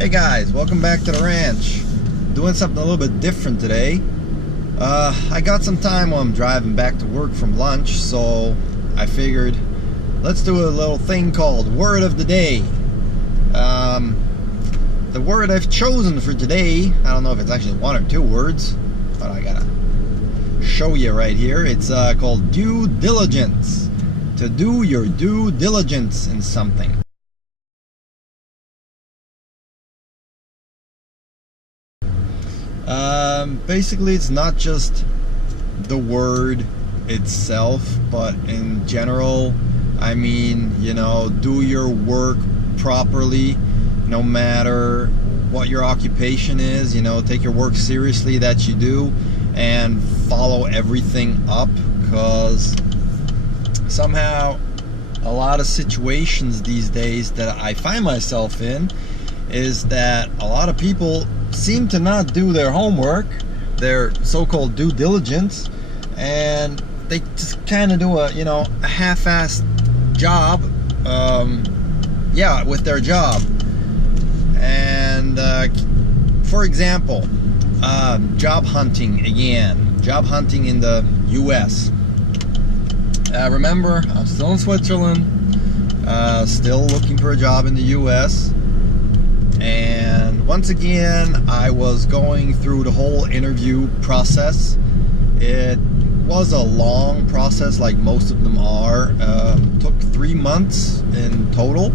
Hey guys, welcome back to the ranch. Doing something a little bit different today. I got some time while I'm driving back to work from lunch, so I figured let's do a little thing called Word of the Day. The word I've chosen for today, I don't know if it's actually one or two words, but I gotta show you right here. It's called due diligence. To do your due diligence in something. Basically, it's not just the word itself, but in general, I mean, you know, do your work properly, no matter what your occupation is. You know, take your work seriously that you do, and follow everything up, because somehow a lot of situations these days that I find myself in is that a lot of people seem to not do their homework, their so-called due diligence, and they just kind of do a half-assed job, with their job. And for example, job hunting again. Job hunting in the US. Remember, I'm still in Switzerland, still looking for a job in the US. And once again, I was going through the whole interview process. It was a long process, like most of them are. Took 3 months in total.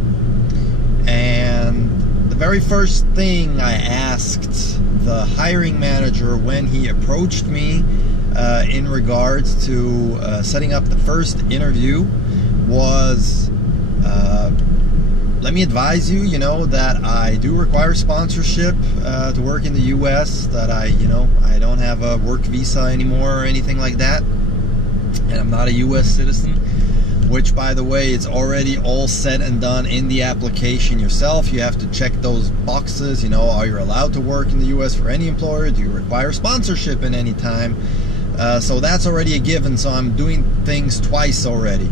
And the very first thing I asked the hiring manager when he approached me in regards to setting up the first interview was, let me advise you, that I do require sponsorship to work in the US, that I don't have a work visa anymore or anything like that, and I'm not a US citizen, which, by the way, it's already all said and done in the application yourself. You have to check those boxes, are you allowed to work in the US for any employer? Do you require sponsorship in any time? So that's already a given, so I'm doing things twice already.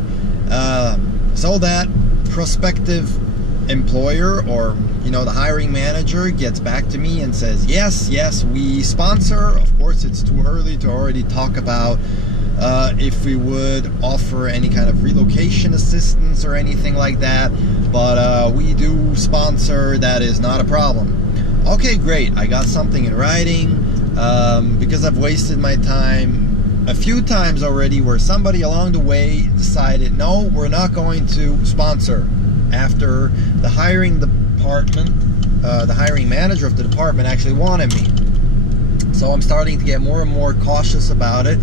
So that prospective employer, or the hiring manager, gets back to me and says, yes, we sponsor. Of course, it's too early to already talk about if we would offer any kind of relocation assistance or anything like that, but we do sponsor. That is not a problem. Okay, great. I got something in writing, because I've wasted my time a few times already where somebody along the way decided, no, we're not going to sponsor, after the hiring department, the hiring manager of the department actually wanted me. So I'm starting to get more and more cautious about it,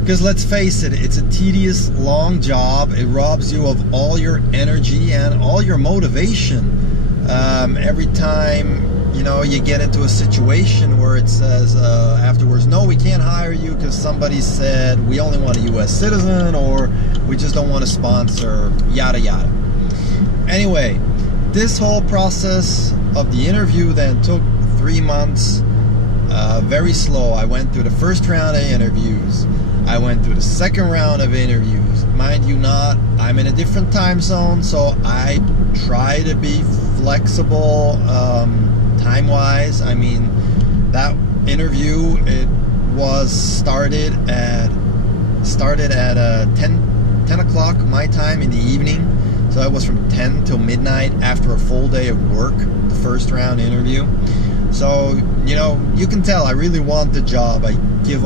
because let's face it, it's a tedious, long job. It robs you of all your energy and all your motivation. Every time you get into a situation where it says afterwards, no, we can't hire you because somebody said we only want a US citizen, or we just don't want to sponsor, yada yada. Anyway, this whole process of the interview then took 3 months, very slow. I went through the first round of interviews. I went through the second round of interviews. Mind you not, I'm in a different time zone, so I try to be flexible time-wise. I mean, that interview, it was started at 10 o'clock my time in the evening. So that was from 10 till midnight after a full day of work, the first round interview. So, you can tell I really want the job. I give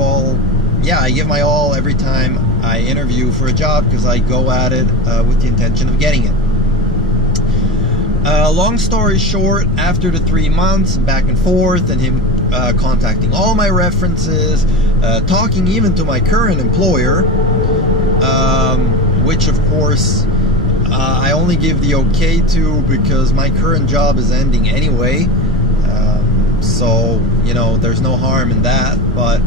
my all every time I interview for a job, because I go at it with the intention of getting it. Long story short, after the 3 months, back and forth, and him contacting all my references, talking even to my current employer, which of course I only give the okay to because my current job is ending anyway, so there's no harm in that. But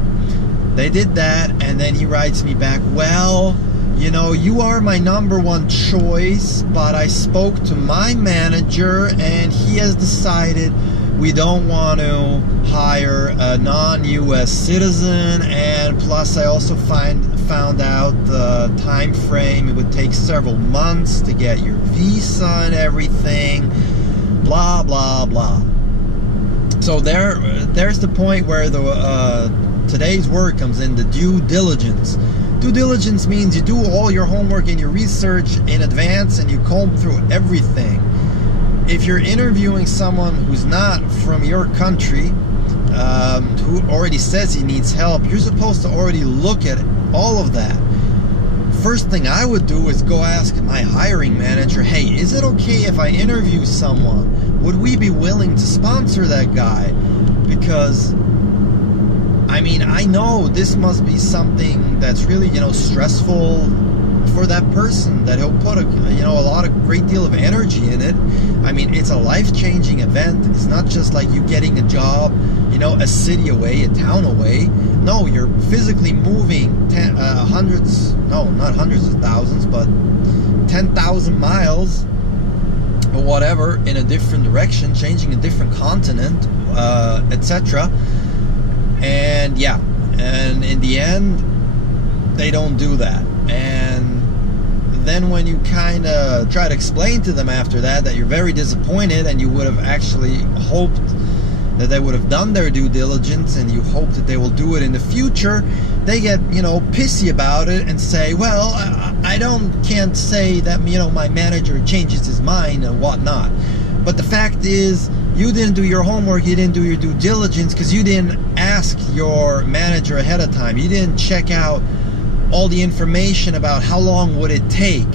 they did that, and then he writes me back, well, you are my #1 choice, but I spoke to my manager and he has decided we don't want to hire a non-US citizen, and plus I also found out the time frame. It would take several months to get your visa and everything, blah blah blah. So there's the point where the today's word comes in, the due diligence. Due diligence means you do all your homework and your research in advance and you comb through everything. If you're interviewing someone who's not from your country, who already says he needs help, you're supposed to already look at all of that. First thing I would do is go ask my hiring manager, hey, is it okay if I interview someone? Would we be willing to sponsor that guy? Because, I mean, I know this must be something that's really, stressful for that person, that he'll put a great deal of energy in it. I mean, it's a life-changing event. It's not just like you getting a job, a city away, a town away. No, you're physically moving not hundreds of thousands, but 10,000 miles or whatever in a different direction, changing a different continent, etc. And yeah, and in the end, they don't do that. And then when you kind of try to explain to them after that you're very disappointed and you would have actually hoped that they would have done their due diligence and you hope that they will do it in the future, they get, pissy about it and say, well, I can't say that, my manager changes his mind and whatnot. But the fact is, you didn't do your homework, you didn't do your due diligence because you didn't ask your manager ahead of time. You didn't check out all the information about how long would it take,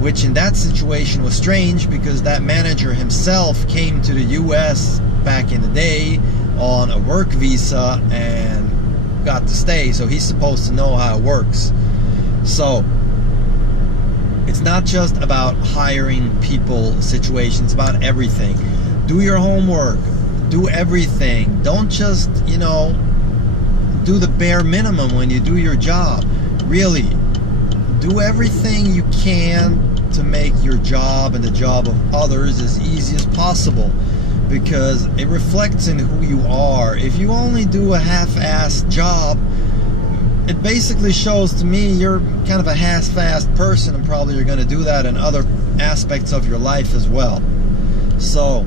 which in that situation was strange because that manager himself came to the US back in the day on a work visa and got to stay, so he's supposed to know how it works. So it's not just about hiring people situations, about everything. Do your homework, do everything. Don't just, do the bare minimum when you do your job. Really, do everything you can to make your job and the job of others as easy as possible, because it reflects in who you are. If you only do a half-assed job, it basically shows to me you're kind of a half-assed person, and probably you're going to do that in other aspects of your life as well. So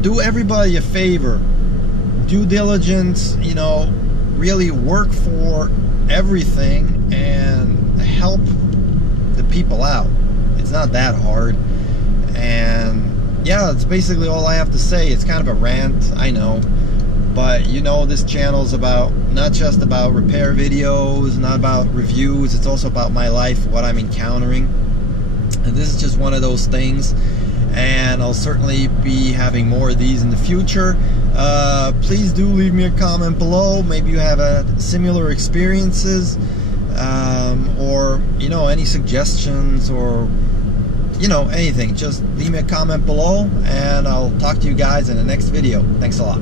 do everybody a favor. Due diligence, really work for everything and help the people out. It's not that hard. And yeah, that's basically all I have to say. It's kind of a rant, I know, but this channel is not just about repair videos, not about reviews. It's also about my life, what I'm encountering, and this is just one of those things. And I'll certainly be having more of these in the future. Please do leave me a comment below. Maybe you have similar experiences, or any suggestions, or anything. Just leave me a comment below, and I'll talk to you guys in the next video. Thanks a lot.